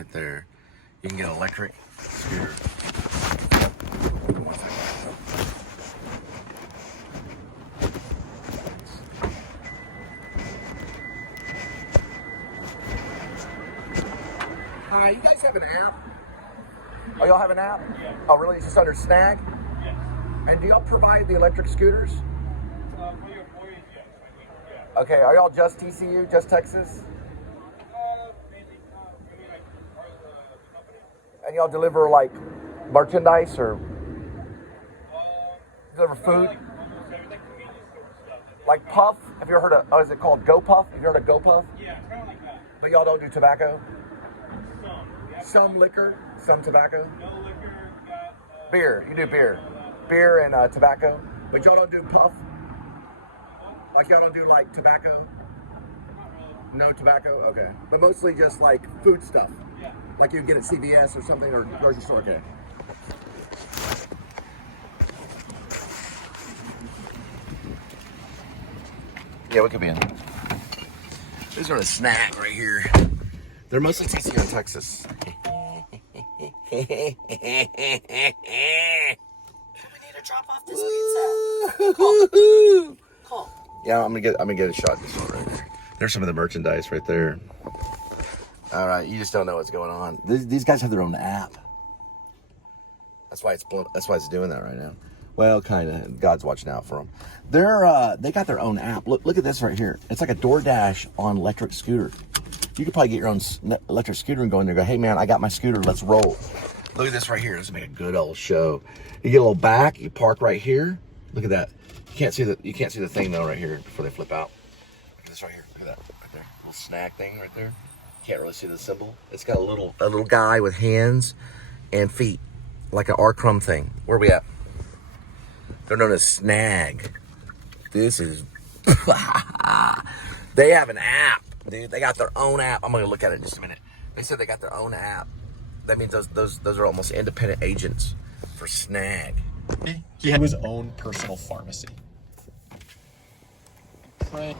right there. You can get an electric scooter. Hi, you guys have an app? Oh, y'all have an app? Yeah. Oh, really? It's just under Snag? Yes. And do y'all provide the electric scooters? For your employees, yes. Yeah. Okay, are y'all just TCU, just Texas? Maybe like part of the company. And y'all deliver like merchandise or deliver food? Like almost everything, convenience store stuff. Like Puff? Have you ever heard of, oh, is it called Go Puff? Have you heard of Go Puff? Yeah, kind of like that. But y'all don't do tobacco? Some. Some liquor, some tobacco? No liquor, got... Beer, you do beer. Beer and tobacco. But y'all don't do Puff? Like y'all don't do like tobacco? No tobacco? Okay. But mostly just like food stuff? Yeah. Like you get at CVS or something or grocery store? Okay. Yeah, we could be in. These are a Snag right here. They're mostly TCU in Texas. We need to drop off this pizza. Cole. Yeah, I'm gonna get a shot of this one right there. There's some of the merchandise right there. All right, you just don't know what's going on. These guys have their own app. That's why it's doing that right now. Well, kind of. God's watching out for them. They got their own app. Look at this right here. It's like a DoorDash on electric scooter. You could probably get your own electric scooter and go in there and go, hey man, I got my scooter, let's roll. Look at this right here. This will make a good old show. You get a little back, you park right here. Look at that. You can't see the thing though right here before they flip out. Look at this right here. Look at that right there. Little Snag thing right there. Can't really see the symbol. It's got a little guy with hands and feet, like an R crumb thing. Where are we at? They're known as Snag. This is they have an app, dude. They got their own app. I'm gonna look at it in just a minute. They said they got their own app. That means those are almost independent agents for Snag. He had his own personal pharmacy. Right.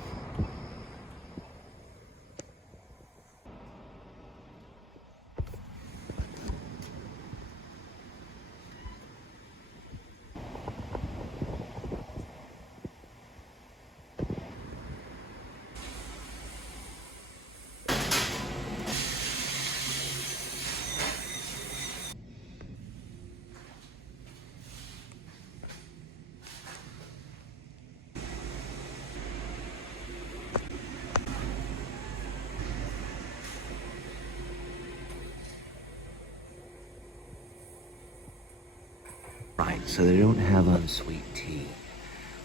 Right, so they don't have unsweet tea.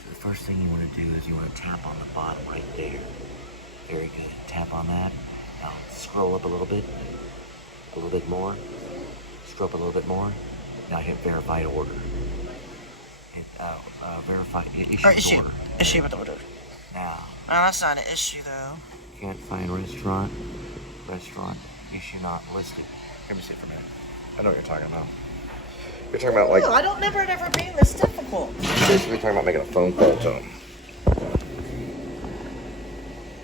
So the first thing you want to do is you want to tap on the bottom right there. Very good. Tap on that. Now scroll up a little bit more. Scroll up a little bit more. Now hit verified order. Hit verify issue order. Issue with order. Now. No, that's not an issue though. Can't find restaurant. Issue not listed. Let me see it for a minute. I know what you're talking about. You're talking about like. No, I don't remember it ever being this difficult. Basically talking about making a phone call to them.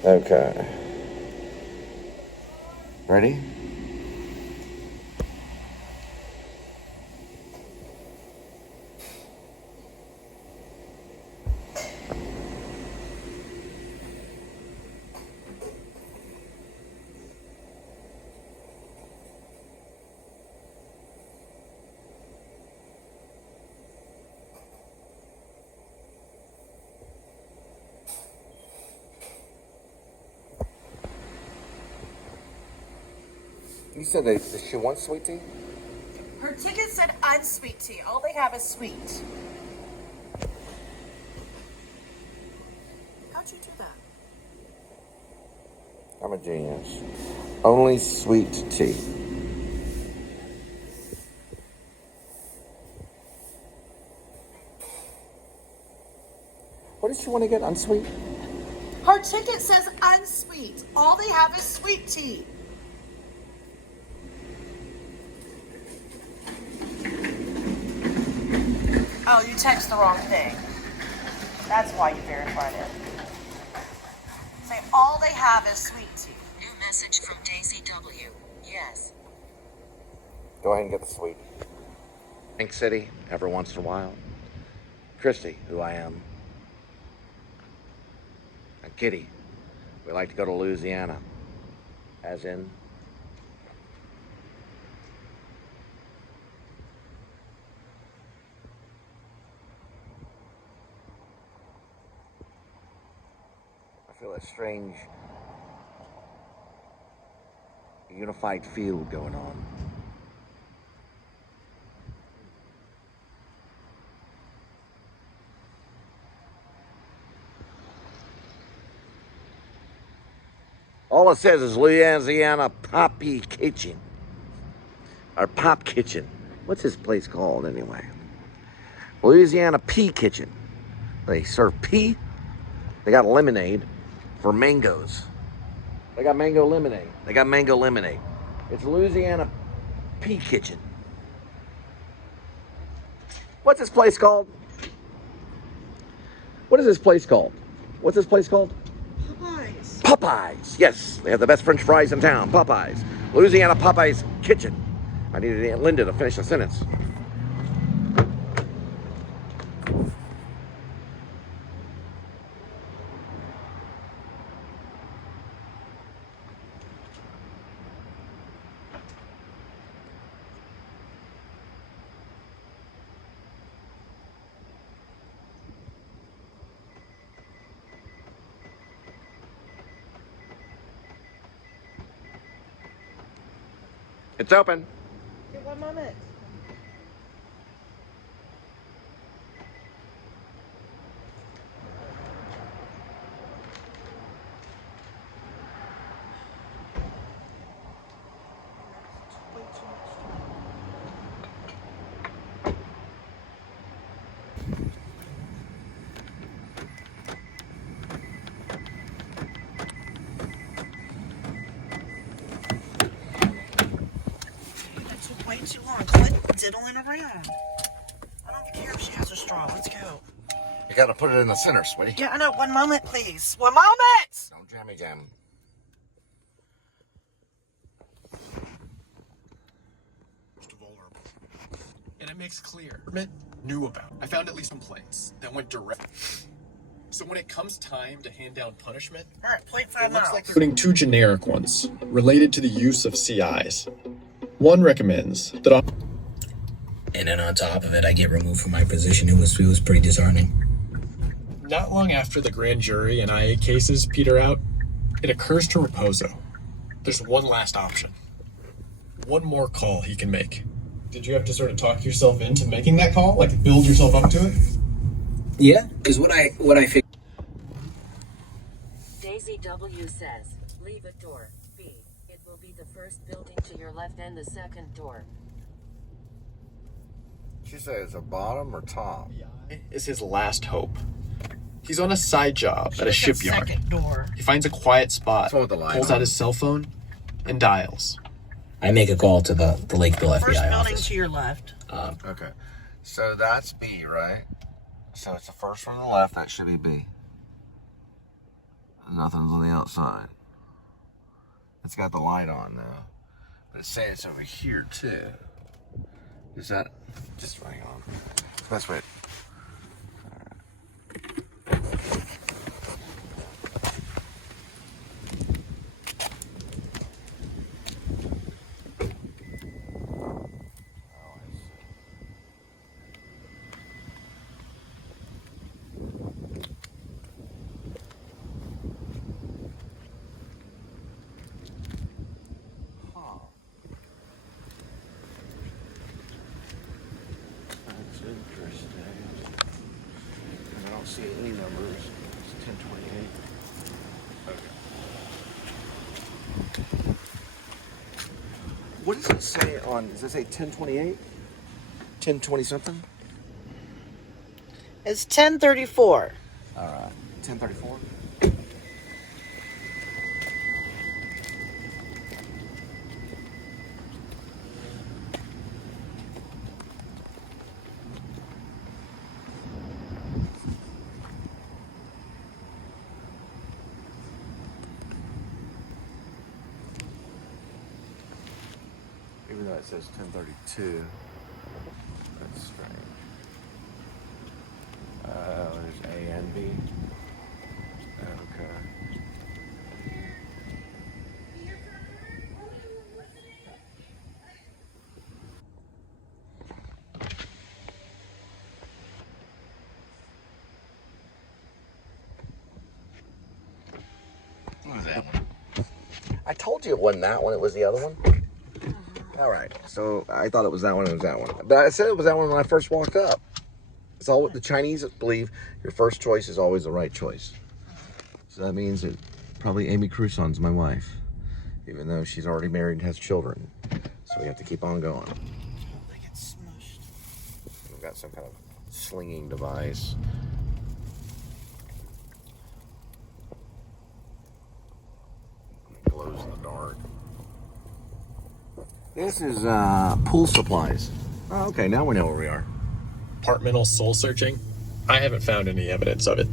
Okay. Ready? You said she wants sweet tea? Her ticket said unsweet tea. All they have is sweet. How'd you do that? I'm a genius. Only sweet tea. What does she want to get unsweet? Her ticket says unsweet. All they have is sweet tea. Oh, you text the wrong thing. That's why you verified it. Say all they have is sweet tea. New message from Daisy W. Yes. Go ahead and get the suite. Pink City, every once in a while. Christy, who I am. And Kitty, we like to go to Louisiana. As in... I feel a strange, unified field going on. All it says is Louisiana Poppy Kitchen. Or Pop Kitchen. What's this place called anyway? Louisiana Pea Kitchen. They serve pea. They got lemonade for mangoes. They got mango lemonade. They got mango lemonade. It's Louisiana Pea Kitchen. What's this place called? What is this place called? What's this place called? Popeyes. Popeyes. Yes, they have the best French fries in town. Popeyes. Louisiana Popeyes Kitchen. I needed Aunt Linda to finish the sentence. It's open. Give 1 moment. That took way too long. Quit diddling around. I don't care if she has a straw. Let's go. You gotta put it in the center, sweetie. Yeah, I know. 1 moment, please. 1 moment! Don't jammy jam. Vulnerable. And it makes clear knew about. I found at least complaints that went direct. So when it comes time to hand down punishment, All right, 0.5 it looks miles. like including two generic ones related to the use of CIs. One recommends that And then on top of it, I get removed from my position. It was pretty disheartening. not long after the grand jury and IA cases peter out, it occurs to Raposo. There's one last option. One more call he can make. Did you have to sort of talk yourself into making that call? Like build yourself up to it? Yeah, because what I figured. Daisy W says, leave a door, B. It will be the first building to your left and the second door. She says a bottom or top? Is his last hope. He's on a side job at a shipyard. Second door. He finds a quiet spot, Someone with the light pulls on. out his cell phone, and dials. I make a call to the Lakeville First FBI building office. to your left. Okay. So that's B, right? So it's the first one on the left. That should be B. Nothing's on the outside. It's got the light on now. But it's saying it's over here, too. Is that... Just hang on. Let's wait. That's interesting. And I don't see any numbers. It's 1028. Okay. What does it say on, does it say 1028? 1020 something? It's 1034. All right. 1034? Even though it says 10:32. That's strange. There's A and B. Okay. What was that one? I told you it wasn't that one, it was the other one. All right, so I thought it was that one, it was that one. But I said it was that one when I first walked up. It's all what the Chinese believe. Your first choice is always the right choice. So that means that probably Amy Crusone's my wife, even though she's already married and has children. So we have to keep on going. They get smushed. We've got some kind of slinging device. It glows in the dark. This is pool supplies. Oh, okay, now we know where we are. Apartmental soul searching? I haven't found any evidence of it.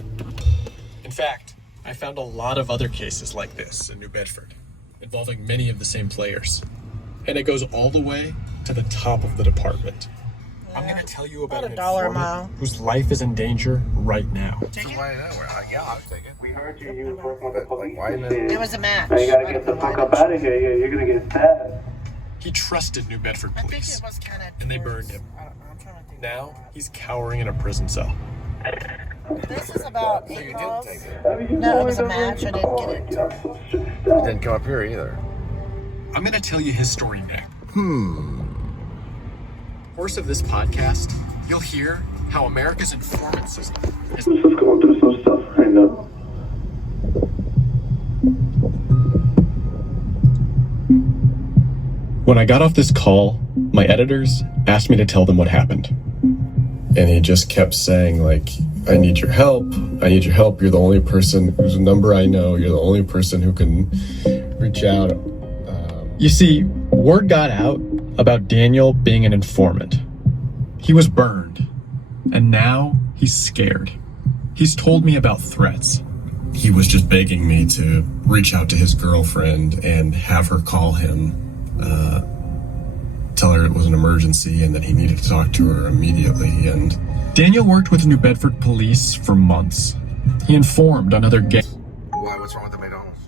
In fact, I found a lot of other cases like this in New Bedford, involving many of the same players. And it goes all the way to the top of the department. I'm gonna tell you about an $1 a informant mile. whose life is in danger right now. Take it? Yeah, I'll take it. We heard you was working with the But, police. why isn't It was a match. Now you gotta I get don't the know fuck why up they- out of here. You're gonna get stabbed. He trusted New Bedford I think police, it was kind of. and they burned him. I don't know. I'm trying to think. Now, he's cowering in a prison cell. This is about So 8 you miles. didn't take it. No, it was a match. I didn't get it. It didn't come up here either. I'm gonna tell you his story now. Course of this podcast, you'll hear how America's informant system is Just going through some stuff right now. When I got off this call, my editors asked me to tell them what happened. And he just kept saying, like, I need your help. I need your help. You're the only person whose number I know. You're the only person who can reach out. You see, word got out about Daniel being an informant. He was burned. And now he's scared. He's told me about threats. He was just begging me to reach out to his girlfriend and have her call him. Tell her it was an emergency and that he needed to talk to her immediately. And Daniel worked with New Bedford police for months. He informed on other gangs. Why? What's wrong with the McDonald's?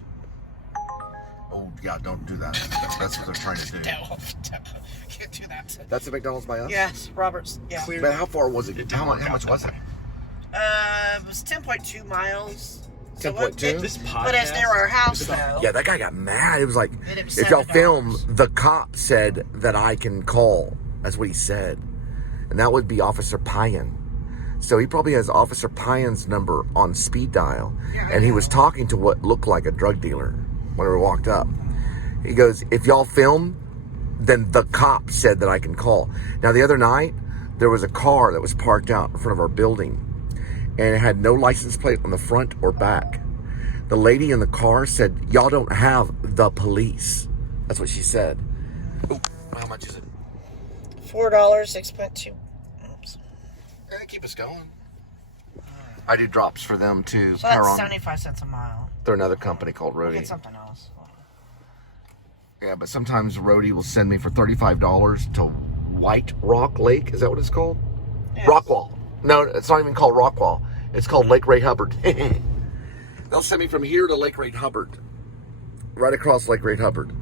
Oh, yeah, don't do that. That's what they're trying to do. Can't do that. That's the McDonald's by us? Yes, Robert's. Yeah. But how far was it? How much was it? It was 10.2 miles. So 10.2? This But it's near our house, though. Yeah, that guy got mad. It was like, Hit him if y'all $7. film, the cop said that I can call. That's what he said. And that would be Officer Payan. So he probably has Officer Payan's number on speed dial. Yeah, I And he know. was talking to what looked like a drug dealer when we walked up. He goes, if y'all film, then the cop said that I can call. Now, the other night, there was a car that was parked out in front of our building. And it had no license plate on the front or back. The lady in the car said, y'all don't have the police. That's what she said. Ooh, how much is it? $4, 6.2. Oops. Keep us going. I do drops for them too. So that's Power on. 75 cents a mile. They're another company called We'll Roadie. get something else. Yeah, but sometimes Roadie will send me for $35 to White Rock Lake. Is that what it's called? Yes. Rockwall. No, it's not even called Rockwall. It's called Lake Ray Hubbard. They'll send me from here to Lake Ray Hubbard. Right across Lake Ray Hubbard.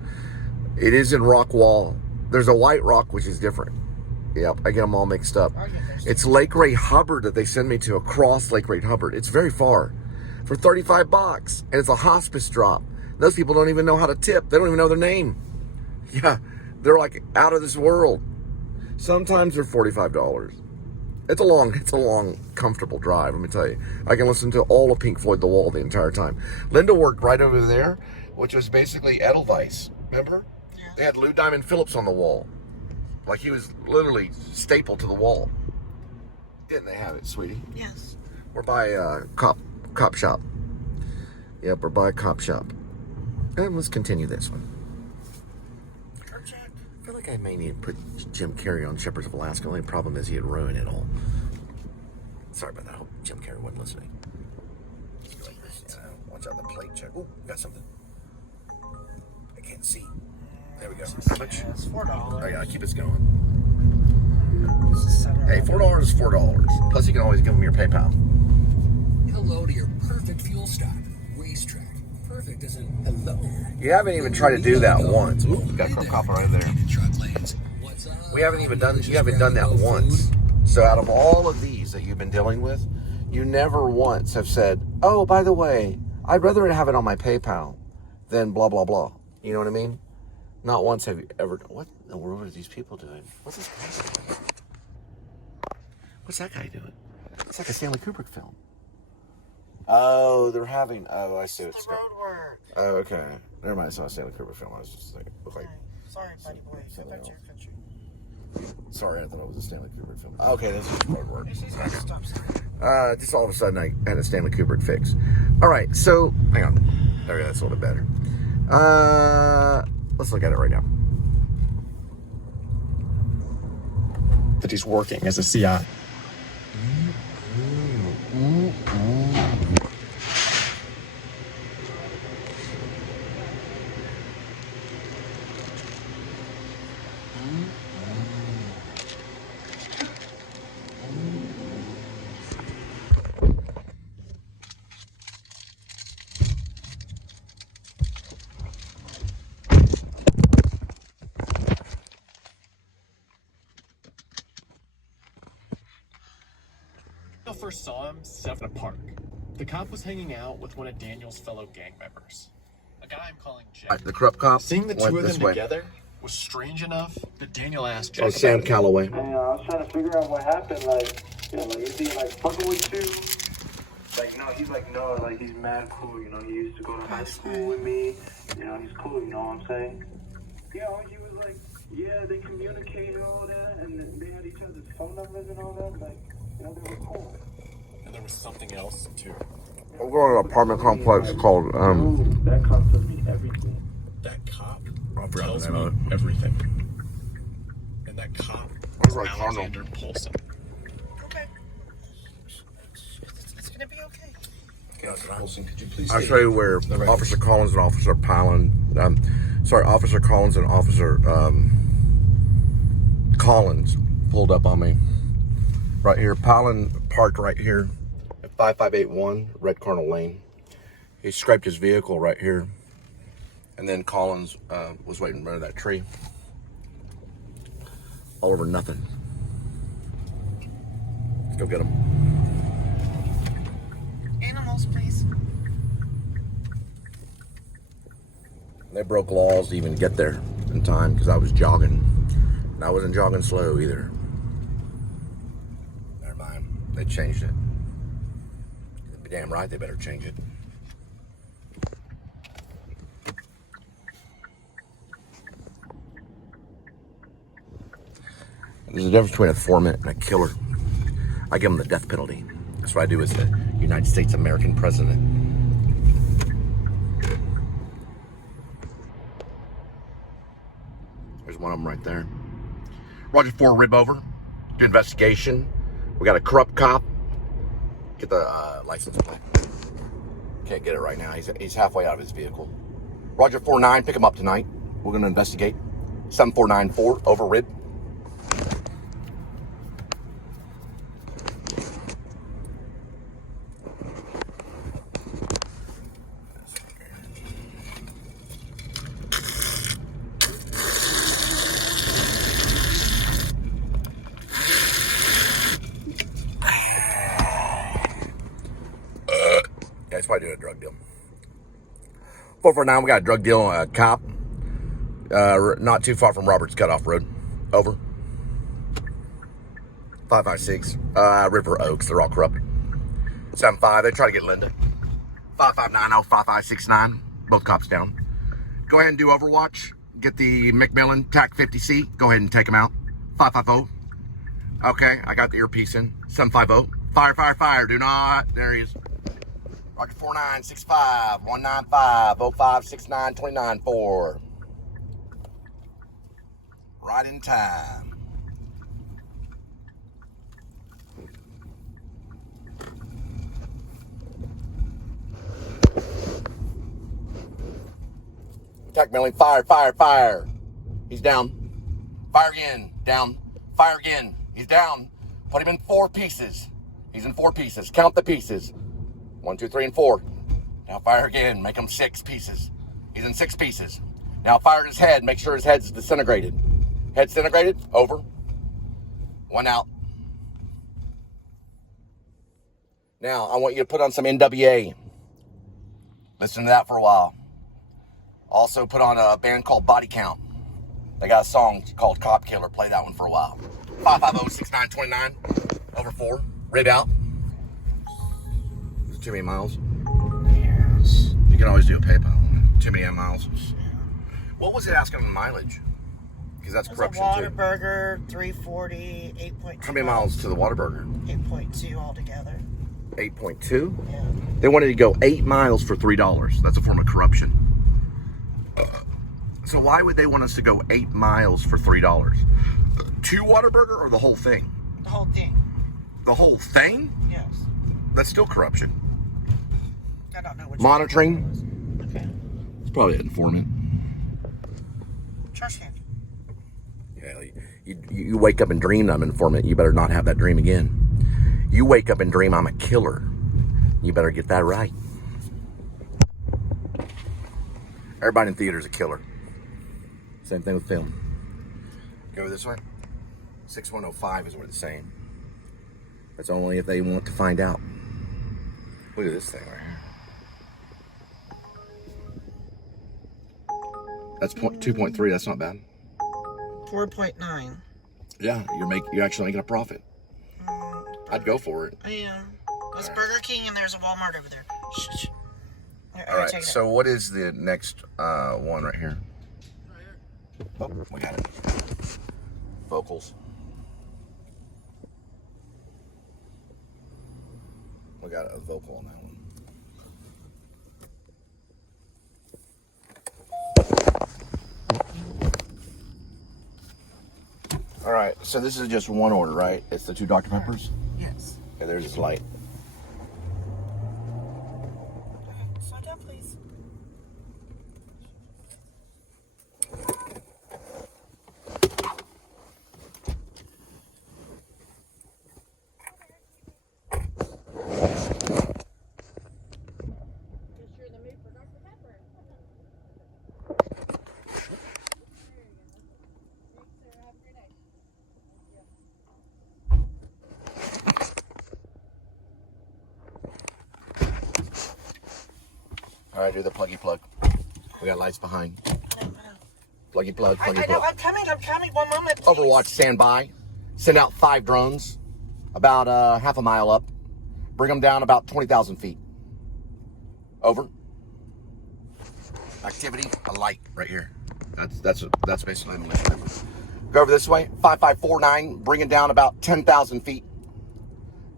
It is in Rockwall. There's a White Rock, which is different. Yep, I get them all mixed up. It's Lake Ray Hubbard that they send me to across Lake Ray Hubbard. It's very far. For $35. And it's a hospice drop. Those people don't even know how to tip. They don't even know their name. Yeah, they're like out of this world. Sometimes they're $45. It's a long, comfortable drive, let me tell you. I can listen to all of Pink Floyd The Wall the entire time. Linda worked right over there, which was basically Edelweiss. Remember? Yeah. They had Lou Diamond Phillips on the wall. Like he was literally stapled to the wall. Didn't they have it, sweetie? Yes. We're by cop shop. Yep, we're by a cop shop. And let's continue this one. I feel like I may need to put Jim Carrey on Shepherds of Alaska. The only problem is he'd ruin it all. Sorry about that. I hope Jim Carrey wasn't listening. Yeah, watch out the plate check. Oh, got something. I can't see. There we go. How much? It's $4. I gotta keep us going. This is $7. Hey, $4 is $4. Plus, you can always give them your PayPal. Hello to your perfect fuel stop. Racetrack. Perfect as in hello. You haven't even tried to do that once. Ooh, got a copper right there. Truck lanes. What's up? We haven't even done. You haven't done that once. So out of all of these that you've been dealing with, you never once have said, "Oh, by the way, I'd rather have it on my PayPal than blah blah blah." You know what I mean? Not once have you ever. What in the world are these people doing? What's this guy doing? What's that guy doing? It's like a Stanley Kubrick film. Oh, they're having. Oh, I see what's It's the going. road work. Oh, okay. Never mind. I saw a Stanley Kubrick film. I was just like, look like. Sorry, buddy boy. Go back to your country. Sorry, I thought it was a Stanley Kubrick film. Okay, this is road work. Stop sign. Just all of a sudden, I had a Stanley Kubrick fix. All right, so hang on. There, that's a little bit better. Let's look at it right now. That he's working as a CI. I first saw him set in a park. The cop was hanging out with one of Daniel's fellow gang members, a guy I'm calling Jack. The corrupt cop. Seeing the went two of this them way. together was strange enough that Daniel asked Jack Oh, Sam about it. Calloway. And, I was trying to figure out what happened. Like, is he like fucking with you? Like, no, he's like, no, like he's mad cool. You know, he used to go to high school with me. You know, he's cool. You know what I'm saying? Yeah, he was like, yeah, they communicated and all that, and then they had each other's phone numbers and all that. Like, they were cool. And there was something else too. We're going to an apartment complex called That cop told me everything. That cop forgot tells the me name of everything. And that cop That's is right, Cardinal. Alexander Polson. Okay. It's gonna be okay. Wilson, could you please I'll state show you where the record? Officer Collins and Officer Palin, Officer Collins and Officer Collins pulled up on me. Right here, Palin parked right here at 5581 Red Cardinal Lane. He scraped his vehicle right here. And then Collins was waiting under that tree. All over nothing. Let's go get him. Animals, please. They broke laws to even get there in time because I was jogging. And I wasn't jogging slow either. Never mind. They changed it. You'd be damn right they better change it. There's a difference between a informant and a killer. I give them the death penalty. That's what I do as the United States American president. There's one of them right there. Roger 4, rib over. Do investigation. We got a corrupt cop. Get the license plate. Can't get it right now. He's halfway out of his vehicle. Roger 49, pick him up tonight. We're going to investigate. 7494, over rib. Yeah, he's probably doing a drug deal. 449, we got a drug deal on a cop. Not too far from Roberts Cutoff Road. Over. 556, River Oaks. They're all corrupt. 75, they try to get Linda. 5590, 5569. Both cops down. Go ahead and do Overwatch. Get the McMillan TAC 50C. Go ahead and take him out. 550. Okay, I got the earpiece in. 750. Fire, fire, fire. Do not. There he is. Roger 4965 195 0569 294. Right in time. Attack Millie, fire, fire, fire. He's down. Fire again. Down. Fire again. He's down. Put him in 4 pieces. He's in 4 pieces. Count the pieces. 1, 2, 3, and 4. Now fire again. Make him 6 pieces. He's in 6 pieces. Now fire at his head. Make sure his head's disintegrated. Head disintegrated. Over. 1 out. Now I want you to put on some NWA. Listen to that for a while. Also put on a band called Body Count. They got a song called Cop Killer. Play that one for a while. 550-6929. Over 4. Rib out. Is it too many miles? Yes. You can always do a PayPal. Too many miles. What was it asking on mileage? Because that's corruption too. Whataburger, 340, 8.2. How many miles to the Whataburger? 8.2 altogether. 8.2? Yeah. They wanted to go 8 miles for $3. That's a form of corruption. So why would they want us to go 8 miles for $3? 2 Whataburger or the whole thing? The whole thing. The whole thing? Yes. That's still corruption. I don't know which Monitoring? one it was. Okay. It's probably an informant. Trash can. Yeah, you wake up and dream I'm an informant. You better not have that dream again. You wake up and dream I'm a killer. You better get that right. Everybody in theater is a killer. Same thing with film. Go this way. 6105 is what it's saying. That's only if they want to find out. Look at this thing right here. That's 2.3. That's not bad. 4.9. Yeah, you're actually making a profit. I'd go for it. Yeah. There's Burger King and there's a Walmart over there. Shh. All right. So what is the next one right here? Oh, we got it. Vocals. We got a vocal on that one. All right, so this is just one order, right? It's the 2 Dr. Peppers? Yes. Okay, there's his light. Slow down, please. All right, do the pluggy plug. We got lights behind. Pluggy plug, I pluggy know, plug. I'm coming. 1 moment, please. Overwatch, stand by. Send out 5 drones, about half a mile up. Bring them down about 20,000 feet. Over. Activity, a light right here. That's basically a militia member. Go over this way. 5549, bring it down about 10,000 feet.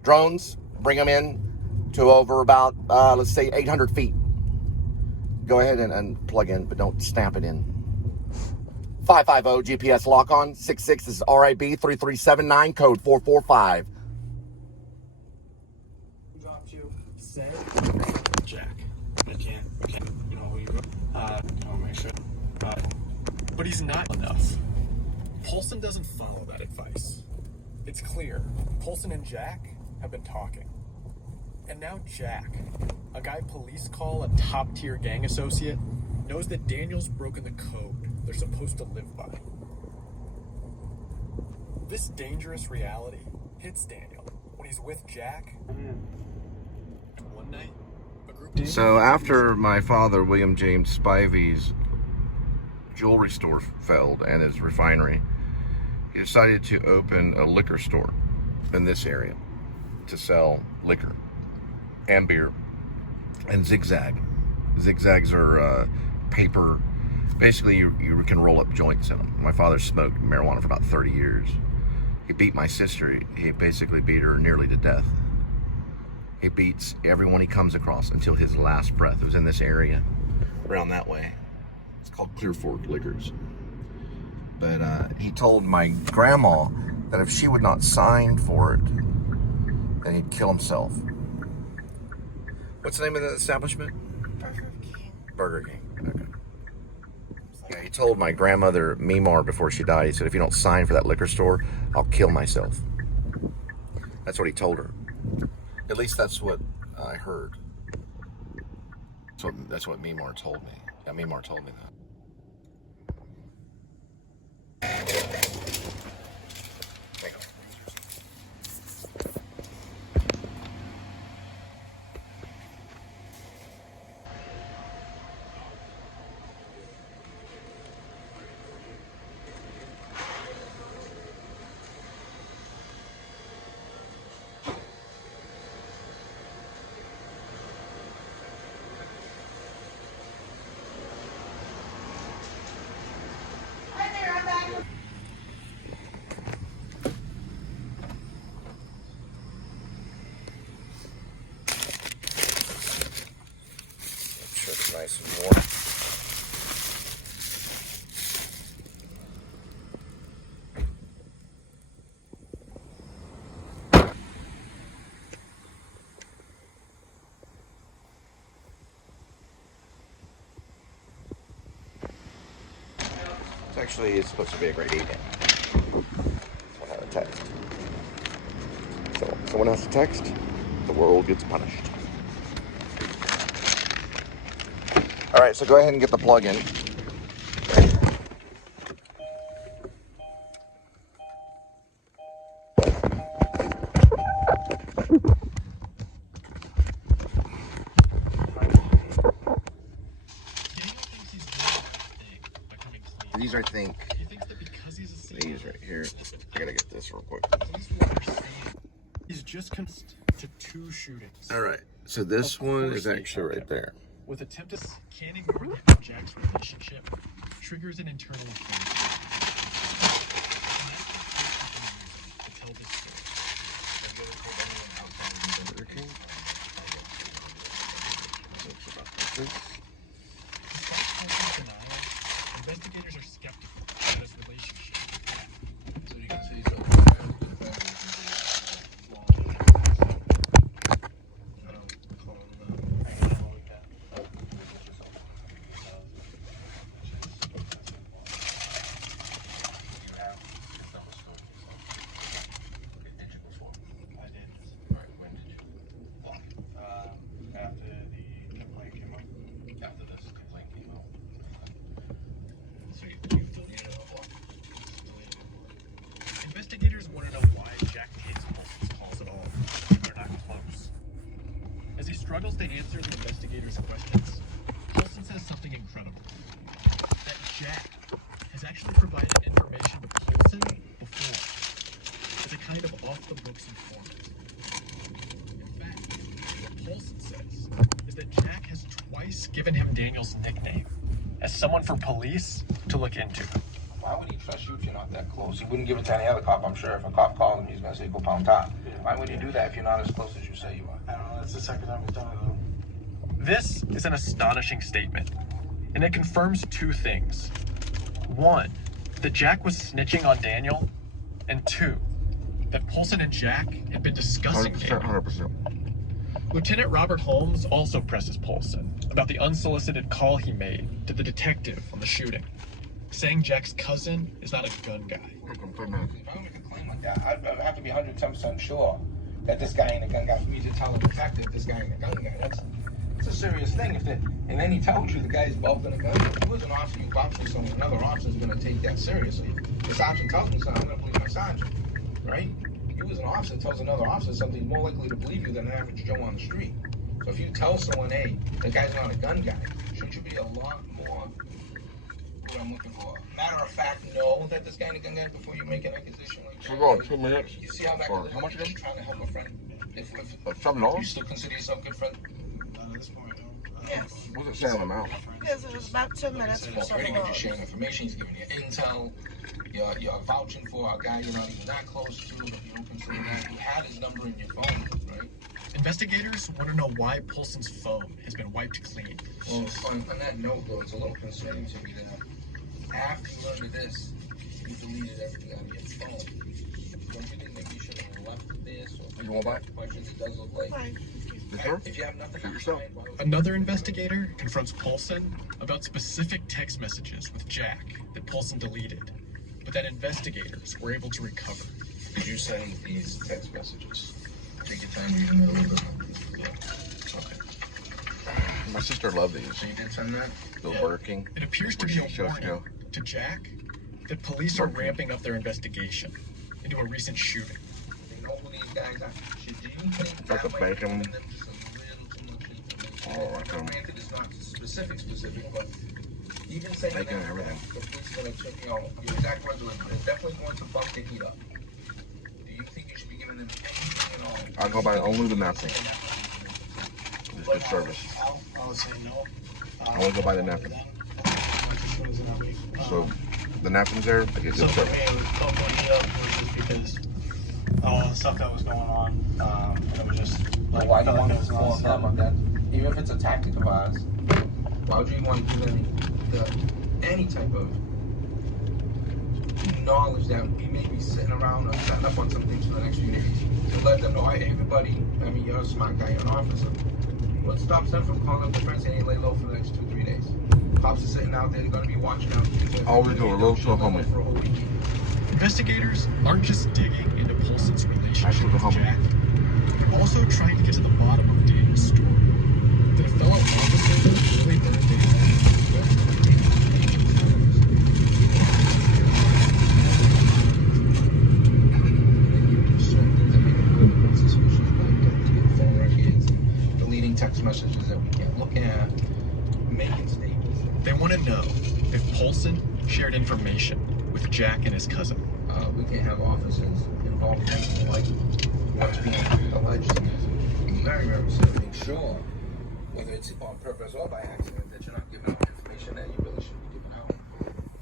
Drones, bring them in to over about, let's say 800 feet. Go ahead and plug in, but don't stamp it in. 550 GPS lock on. 66 is RIB 3379 code 445. Who dropped you? Say Jack. I can't. You know who you make sure. But he's not enough. Paulson doesn't follow that advice. It's clear. Paulson and Jack have been talking. And now Jack, a guy police call a top-tier gang associate, knows that Daniel's broken the code they're supposed to live by. This dangerous reality hits Daniel when he's with Jack. One night, a group... So after my father, William James Spivey's jewelry store failed and his refinery, he decided to open a liquor store in this area to sell liquor and beer and zigzag. Zigzags are paper. Basically, you can roll up joints in them. My father smoked marijuana for about 30 years. He beat my sister. He basically beat her nearly to death. He beats everyone he comes across until his last breath. It was in this area, around that way. It's called Clear Fork Liquors. But he told my grandma that if she would not sign for it, then he'd kill himself. What's the name of the establishment? Burger King. Burger King. Okay. Yeah, told my grandmother, Mimar, before she died, he said, if you don't sign for that liquor store, I'll kill myself. That's what he told her. At least that's what I heard. That's what Mimar told me. Yeah, Mimar told me that. Nice and warm. It's supposed to be a grade 8. Someone had a text. So someone has to text, the world gets punished. All right, so go ahead and get the plug in. These I think, these right here, I gotta get this real quick. He's just confessed to 2 shootings. All right, so this one is actually right there. With attempted, can't ignore that Jack's relationship triggers an internal affair. To tell this story. Investigators are skeptical about his relationship. So you can say so. Investigators want to know why Jack takes Paulson's calls at all. They're not close. As he struggles to answer the investigators' questions, Paulson says something incredible. That Jack has actually provided information to Paulson before, as a kind of off-the-books informant. In fact, what Paulson says is that Jack has twice given him Daniel's nickname as someone for police to look into. Why would he trust you if you're not that close? He wouldn't give it to any other cop, I'm sure. If a cop called him, he's going to say, go pound top. Why would you do that if you're not as close as you say you are? I don't know, that's the second time we've done it, though. This is an astonishing statement, and it confirms 2 things. 1, that Jack was snitching on Daniel, and 2, that Paulson and Jack had been discussing 100%. Lieutenant Robert Holmes also presses Paulson about the unsolicited call he made to the detective on the shooting, saying Jack's cousin is not a gun guy. If I make a claim like that, I'd have to be 110% sure that this guy ain't a gun guy for me to tell a detective this guy ain't a gun guy. That's a serious thing. And then he tells you the guy's involved in a gun. If he was an officer, you vouch for someone, another officer's going to take that seriously. This officer tells me something, I'm going to believe my sergeant, right? You as an officer tells another officer something more likely to believe you than an average Joe on the street. So if you tell someone, hey, the guy's not a gun guy, shouldn't you be a lot more, what I'm looking for, matter of fact, know that this guy ain't a gun guy before you make an accusation like that? We're going 2 minutes. You see how that goes? How much again? Trying to help a friend. If $7? you still consider yourself a good friend? At this point, no. Yes. What's it saying on the mouth? Yes, it was about 10 minutes for Pretty good, you're $7. sharing information, he's giving you intel, you're vouching for a guy you're not even that close to, but you don't consider that. You had his number in your phone, right? Investigators want to know why Paulson's phone has been wiped clean. Well, on that note, though, it's a little concerning to me that after you learned of this, you deleted everything out of your phone. Don't you think maybe you should have left it there? So if You want back? questions, it does look like Fine. If you have nothing to say, Another investigator confronts Paulson about specific text messages with Jack that Paulson deleted, but that investigators were able to recover. Did you send these text messages? Take your time reading it a little bit. Yeah. Okay. My sister loved these. So you did send that? The working. It appears to be a warning to Jack that police are ramping up their investigation into a recent shooting. They know who these guys are. Do you think Like a that might bacon. give them just a little too much information? Oh, I don't. Granted, it's not specific, but even saying Bacon and that, everything. the police are gonna check, your exact words are they're definitely going to fuck the heat up. Do you think you should be giving them anything at all? I'll go buy only the napkin. It's good service. I would say no. I want to go buy the napkin. So the napkin's there, I get So good for me, service. it was totally heat up was just because all the stuff that was going on. And it was just Well, like, why I do you felt want like to there was a lot of inform them stuff. of that? Even if it's a tactic of ours, why would you want to give them any type of knowledge that we may be sitting around or setting up on some things for the next few days? To let them know, hey, everybody, I mean, you're a smart guy, you're an officer. What stops them from calling up the friends and lay low for the next 2-3 days? Cops are sitting out there, they're going to be watching out. All we do is low to home. For a whole weekend. Investigators aren't just digging into Paulson's relationship Actually, with go home. Jack, they're also trying to get to the bottom of Daniel's story. That a fellow officer really burned Deleting text messages that we can't look at, making statements. They want to know if Paulson shared information with Jack and his cousin. We can't have officers involved in anything like what's being alleged. It's very, very simple. Make sure, whether it's on purpose or by accident, that you're not giving out information that you really shouldn't be giving out.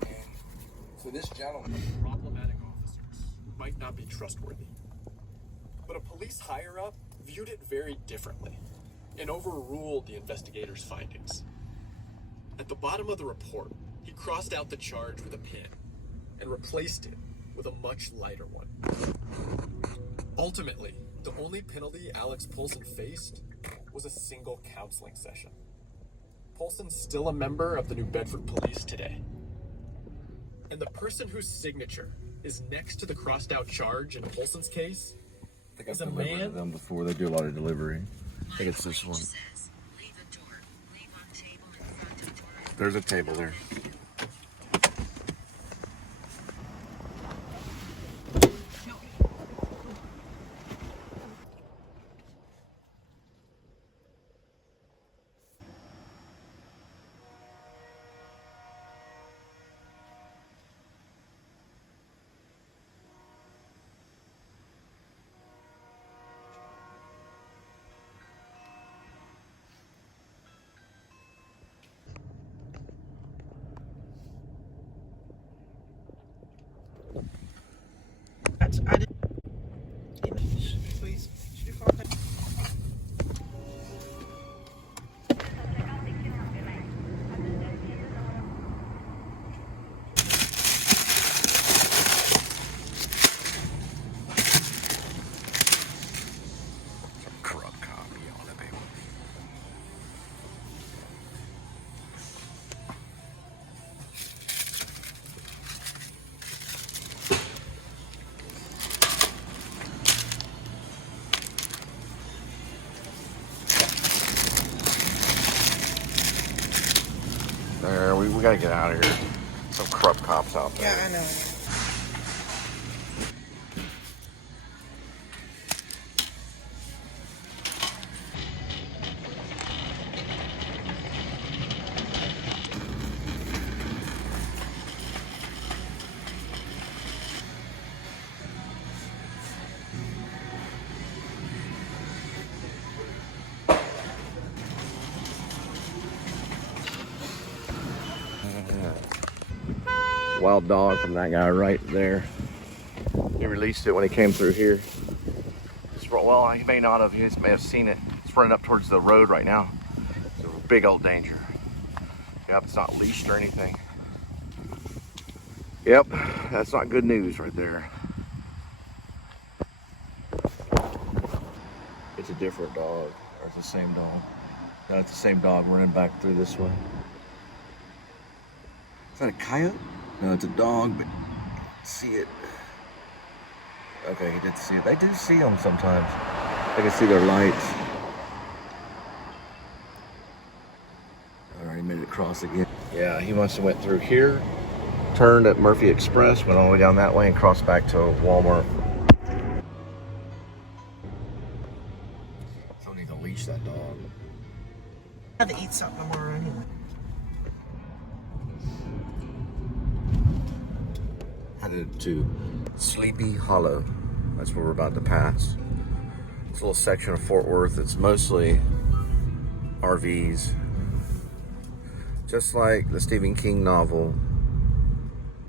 And for this gentleman, Problematic officers might not be trustworthy. But a police higher-up viewed it very differently and overruled the investigators' findings. At the bottom of the report, he crossed out the charge with a pin and replaced it with a much lighter one. Ultimately, the only penalty Alex Paulson faced was a single counseling session. Paulson's still a member of the New Bedford Police today. And the person whose signature is next to the crossed out charge in Paulson's case is a man. Them before they do a lot of delivery. I think it's this one. There's a table there. I didn't. Please. Corrupt copy on the paper. There, we gotta get out of here. Some corrupt cops out there. Yeah, I know. Wild dog from that guy right there. He released it when he came through here. Well, he may not have. He just may have seen it. It's running up towards the road right now. It's a big old danger. Yep, it's not leashed or anything. Yep, that's not good news right there. It's a different dog. it's the same dog. No, it's the same dog running back through this way. Is that a coyote? No, it's a dog, but see it. Okay, he did see it. They do see them sometimes. They can see their lights. All right, he made it across again. Yeah, he must have went through here, turned at Murphy Express, went all the way down that way, and crossed back to Walmart. Don't need to leash that dog. I have to eat something tomorrow anyway. Headed to Sleepy Hollow. That's where we're about to pass. It's a little section of Fort Worth. It's mostly RVs. Just like the Stephen King novel,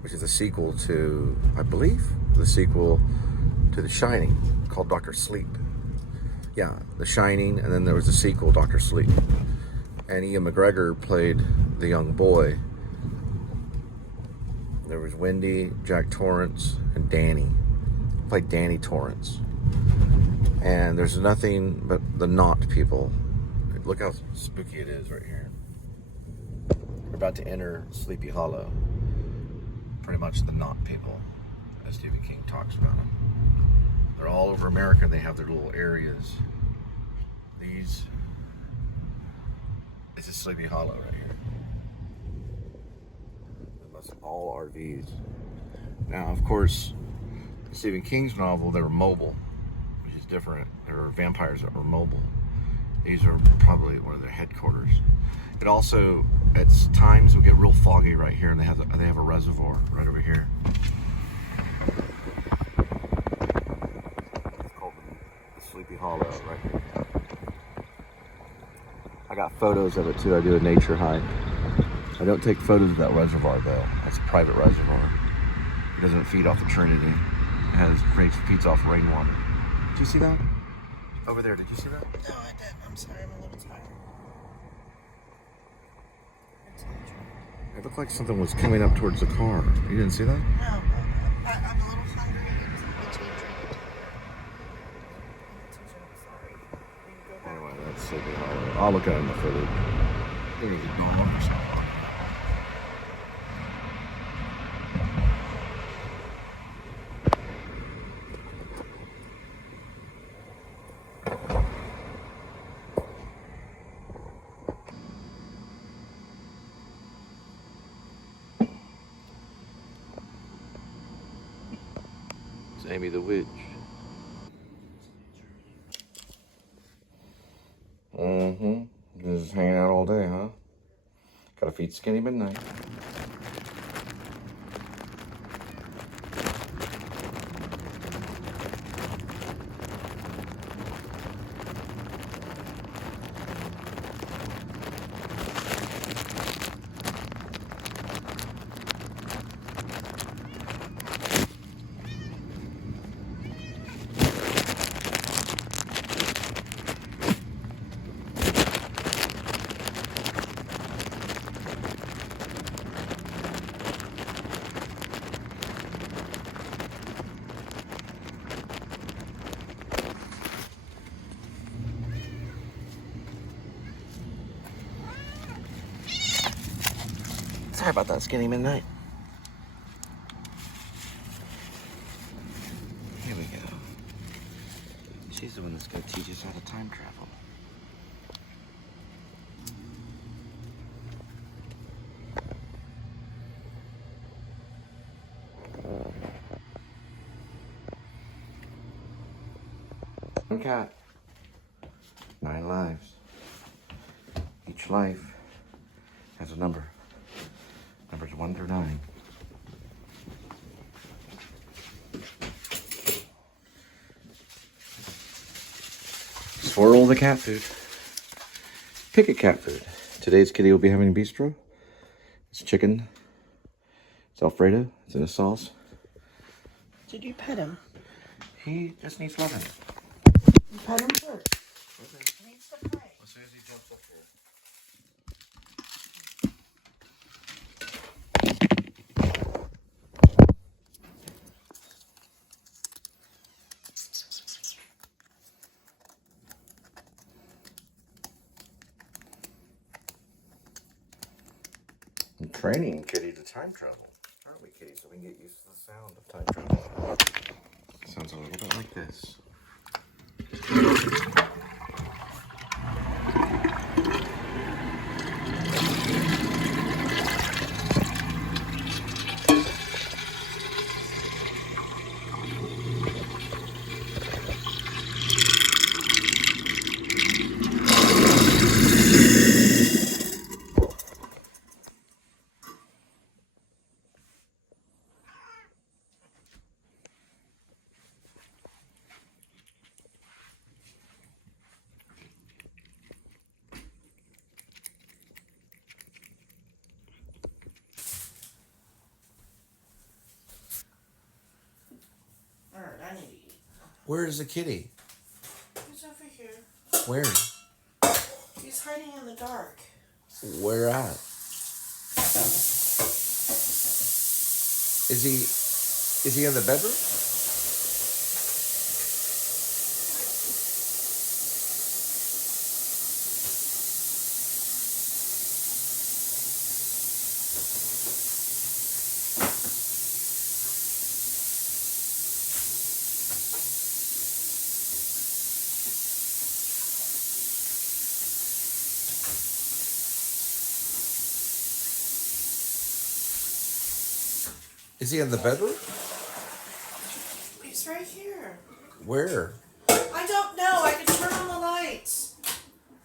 which is a sequel to, I believe, the sequel to The Shining, called Dr. Sleep. Yeah, The Shining, and then there was a sequel, Dr. Sleep. And Ian McGregor played the young boy. There was Wendy, Jack Torrance, and Danny. Played Danny Torrance. And there's nothing but the Knot people. Look how spooky it is right here. We're about to enter Sleepy Hollow. Pretty much the Knot people, as Stephen King talks about them. They're all over America. They have their little areas. This is Sleepy Hollow right here. That's all RVs. Now, of course, Stephen King's novel, they were mobile, which is different. There are vampires that were mobile. These are probably one of their headquarters. It also, at times, will get real foggy right here, and they have a reservoir right over here. It's called the Sleepy Hollow right here. I got photos of it too. I do a nature hike. I don't take photos of that reservoir though. That's a private reservoir. It doesn't feed off the Trinity. It feeds off rainwater. Did you see that? Over there, did you see that? No, I didn't. I'm sorry, I'm a little tired. It looked like something was coming up towards the car. You didn't see that? No, I'm a little hungry. Anyway, that's Sleepy Hollow. I'll look at it in the footage. There was a dog or something. It's Amy the Witch. Just hanging out all day, huh? Gotta feed Skinny Midnight. Sorry about that, Skinny Midnight. Here we go. She's the one that's gonna teach us how to time travel. One cat. 9 lives. Each life has a number. Numbers 1 through 9. Swirl the cat food. Pick a cat food. Today's kitty will be having bistro. It's chicken. It's Alfredo. It's in a sauce. Did you pet him? He just needs loving. You pet him first. He needs to play. As soon as he jumps up here. training Kitty to time travel. Aren't we, Kitty? So we can get used to the sound of time travel. Sounds a little bit like this. Alright, I need to eat. Where is the kitty? He's over here. Where? He's hiding in the dark. Where at? Is he in the bedroom? Is he in the bedroom? He's right here. Where? I don't know. I can turn on the lights.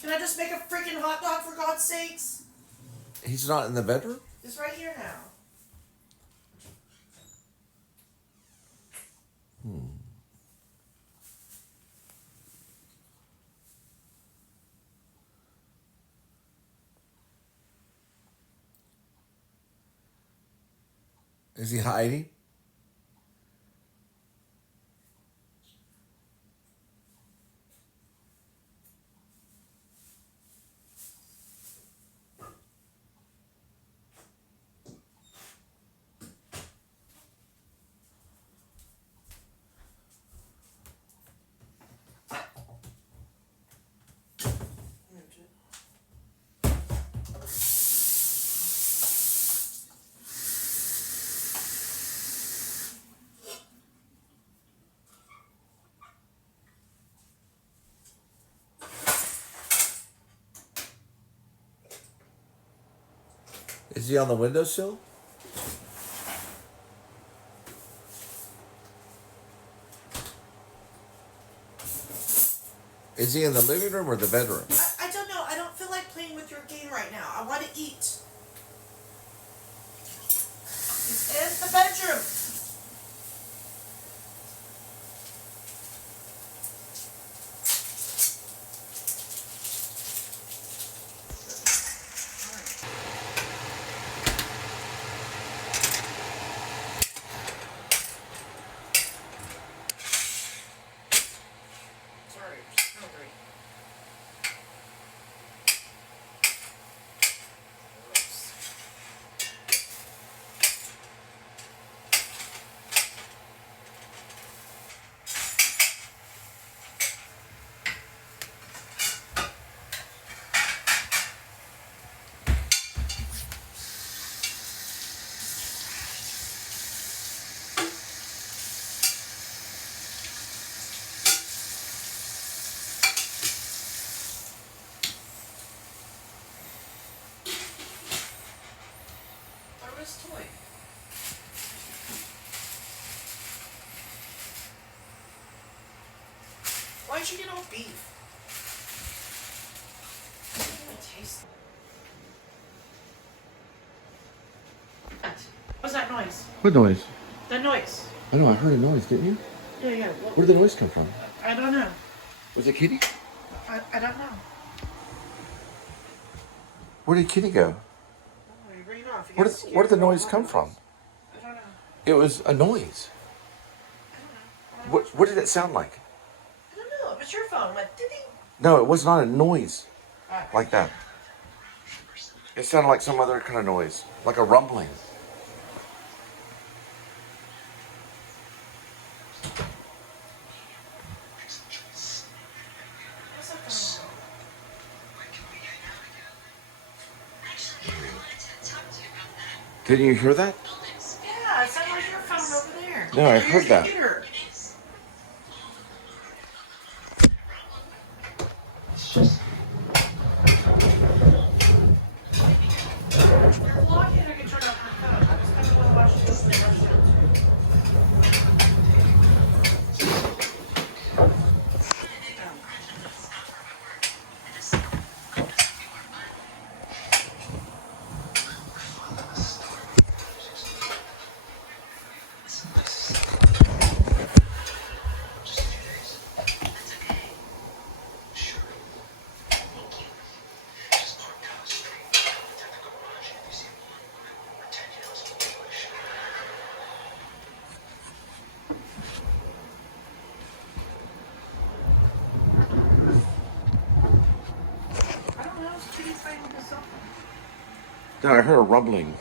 Can I just make a freaking hot dog for God's sakes? He's not in the bedroom? He's right here now. Is he hiding? Is he on the windowsill? Is he in the living room or the bedroom? I don't know. I don't feel like playing with your game right now. I want to eat. He's in the bedroom. Sorry, I'm just hungry. His toy. Why'd you get all beef? It's gonna taste. What's that noise? What noise? That noise. I know, I heard a noise, didn't you? Yeah. Where did the noise come from? I don't know. Was it Kitty? I don't know. Where did Kitty go? Oh, you ran off. You Where got did, scared. where did the noise come from? I don't know. It was a noise. I don't know. What did it sound like? I don't know. If it's your phone, like, ding. No, it was not a noise like that. It sounded like some other kind of noise, like a rumbling. What's that phone? Actually, I wanted to talk to you about that. Didn't you hear that? Yeah, it sounded like your phone over there. No, I Or your heard that. computer. You're blocking or you can turn off your phone. I just never want to watch you open and rush it. No, I heard a rumbling.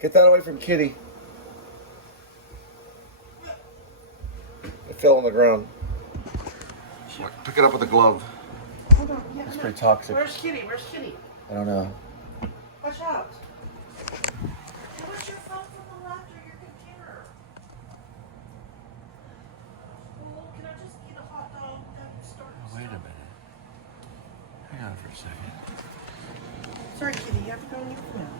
Get that away from Kitty. It fell on the ground. Pick it up with a glove. Hold on. Yeah, It's no. pretty toxic. Where's Kitty? Where's Kitty? I don't know. Watch out. Hey, what's your phone from the left or your computer? Well, can I just eat a hot dog without you starting? Wait a minute. Hang on for a second. Sorry, Kitty. You have to go on your phone.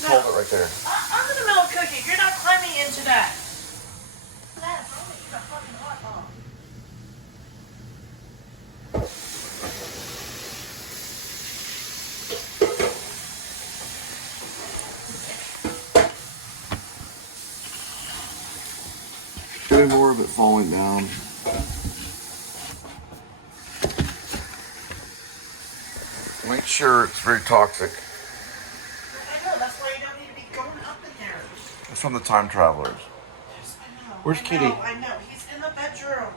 Hold it right there. I'm in the middle of cooking. You're not climbing into that. That's only eat a fucking hot dog. Any more of it falling down. Make sure it's very toxic. I know, that's why you don't need to be going up in there. It's from the time travelers. Yes, I know. Where's Kitty? I know. He's in the bedroom.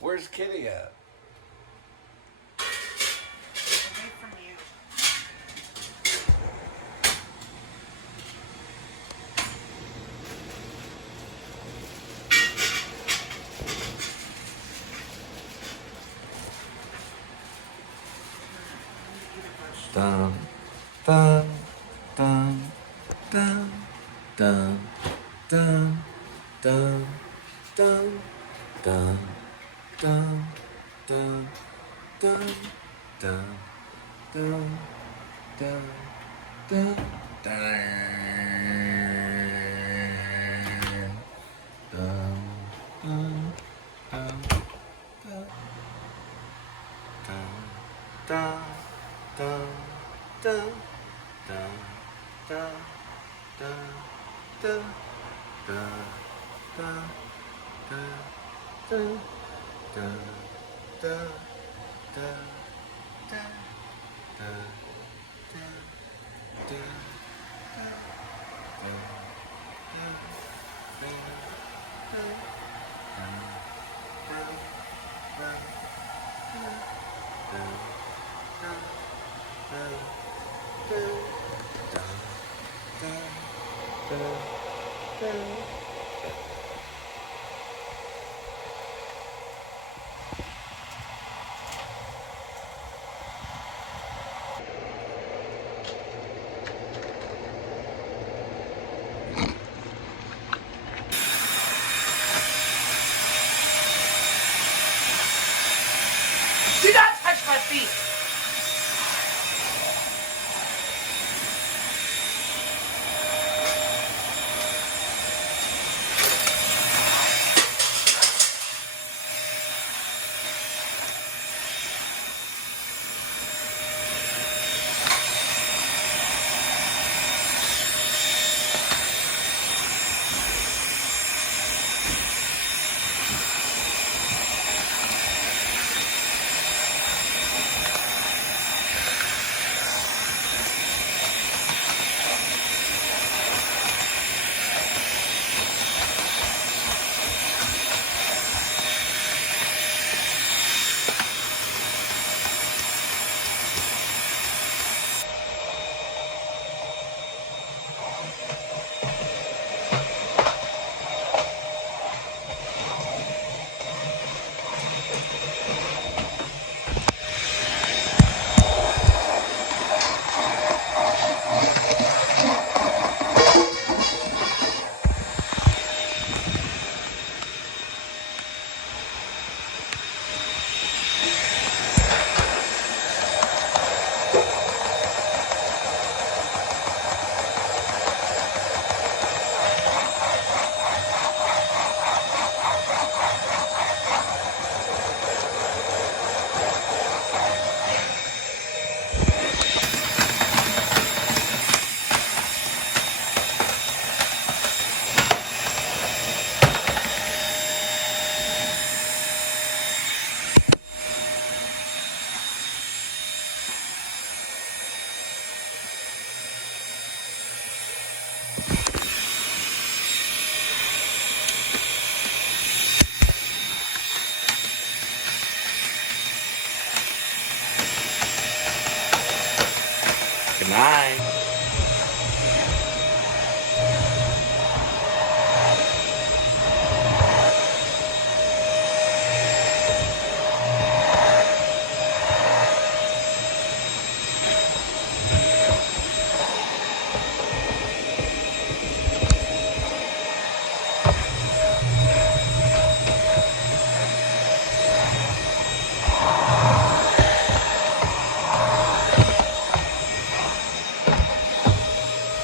Where's Kitty at? Away from you. Dun, dun, dun, dun, dun, dun, dun, dun, dun, dun, dun, dun, dun, dun, dun, dun,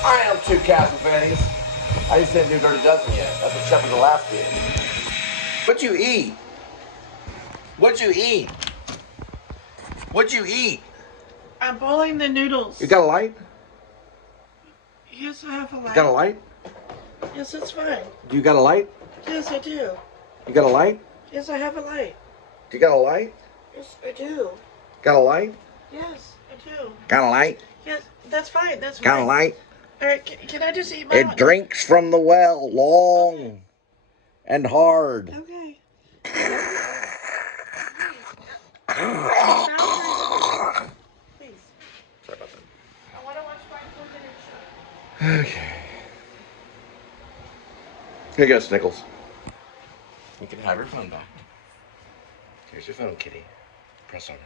I am 2 Castle fannies. I just didn't do Dirty Dozen yet. That's what Shepard the last did. What'd you eat? What'd you eat? What'd you eat? I'm boiling the noodles. You got a light? Yes, I have a light. You got a light? Yes, it's fine. Do you got a light? Yes, I do. You got a light? Yes, I have a light. Do you got a light? Yes, I do. Got a light? Yes, I do. Got a light? Yes, that's fine. That's fine. Got a light? All right, can I just eat my It drinks from the well, long and hard. Okay. Please. Sorry about that. I want to watch my 4-minute show. Okay. Here you go, Snickles. You can have your phone back. Here's your phone, kitty. Press on it.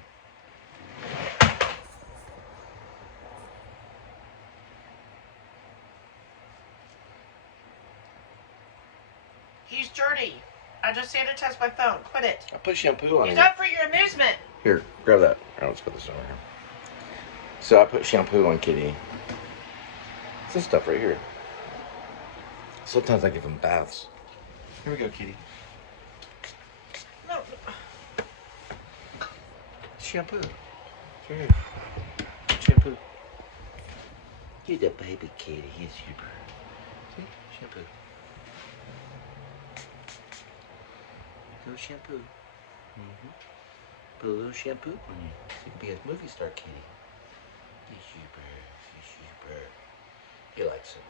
He's dirty. I just sanitized my phone. Quit it. I put shampoo on It's it. not for your amusement. Here, grab that. All right, let's put this over here. So I put shampoo on Kitty. It's this stuff right here. Sometimes I give them baths. Here we go, Kitty. No. Shampoo. Here. Shampoo. You're the baby kitty. Here's your bird. See? Shampoo. Little shampoo. Put a little shampoo on you. So you can be a movie star kitty. Here's your bird. Here's your bird. You like some.